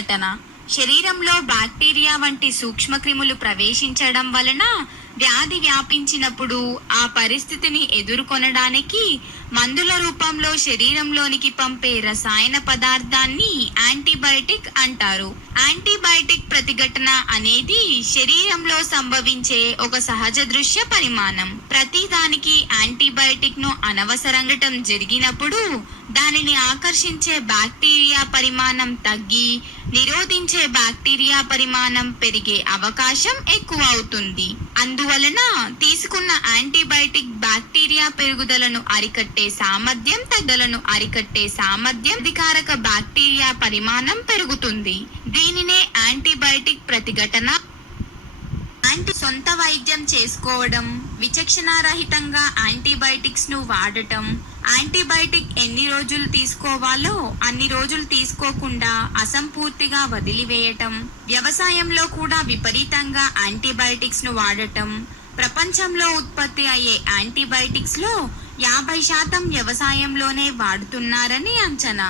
ఘటన శరీరంలో బ్యాక్టీరియా వంటి సూక్ష్మక్రిములు ప్రవేశించడం వలన వ్యాధి వ్యాపించినప్పుడు ఆ పరిస్థితిని ఎదుర్కొనడానికి మందుల రూపంలో శరీరంలోనికి పంపే రసాయన పదార్థాన్ని యాంటీబయాటిక్ అంటారు. యాంటీబయాటిక్ ప్రతిఘటన అనేది శరీరంలో సంభవించే ఒక సహజ దృశ్య పరిమాణం. ప్రతి దానికి యాంటీబయాటిక్ ను అనవసరంగా జరిగినప్పుడు దానిని ఆకర్షించే బ్యాక్టీరియా పరిమాణం తగ్గి నిరోధించే బ్యాక్టీరియా పరిమాణం పెరిగే అవకాశం ఎక్కువ అవుతుంది. అందువలన తీసుకున్న యాంటీబయాటిక్ బ్యాక్టీరియా పెరుగుదలను అరికట్టే సామర్థ్యం తగ్గలను అరికట్టే సామర్థ్యం అధికారక బ్యాక్టీరియా పరిమాణం పెరుగుతుంది. దీనినే యాంటీబయాటిక్ ప్రతిఘటన. సొంత వైద్యం చేసుకోవడం, విచక్షణారహితంగా యాంటీబయాటిక్స్ ను వాడటం, యాంటీబయాటిక్ ఎన్ని రోజులు తీసుకోవాలో అన్ని రోజులు తీసుకోకుండా అసంపూర్తిగా వదిలివేయటం, వ్యవసాయంలో కూడా విపరీతంగా యాంటీబయాటిక్స్ ను వాడటం, ప్రపంచంలో ఉత్పత్తి అయ్యే యాంటీబయాటిక్స్ లో 50% వ్యవసాయంలోనే వాడుతున్నారని అంచనా.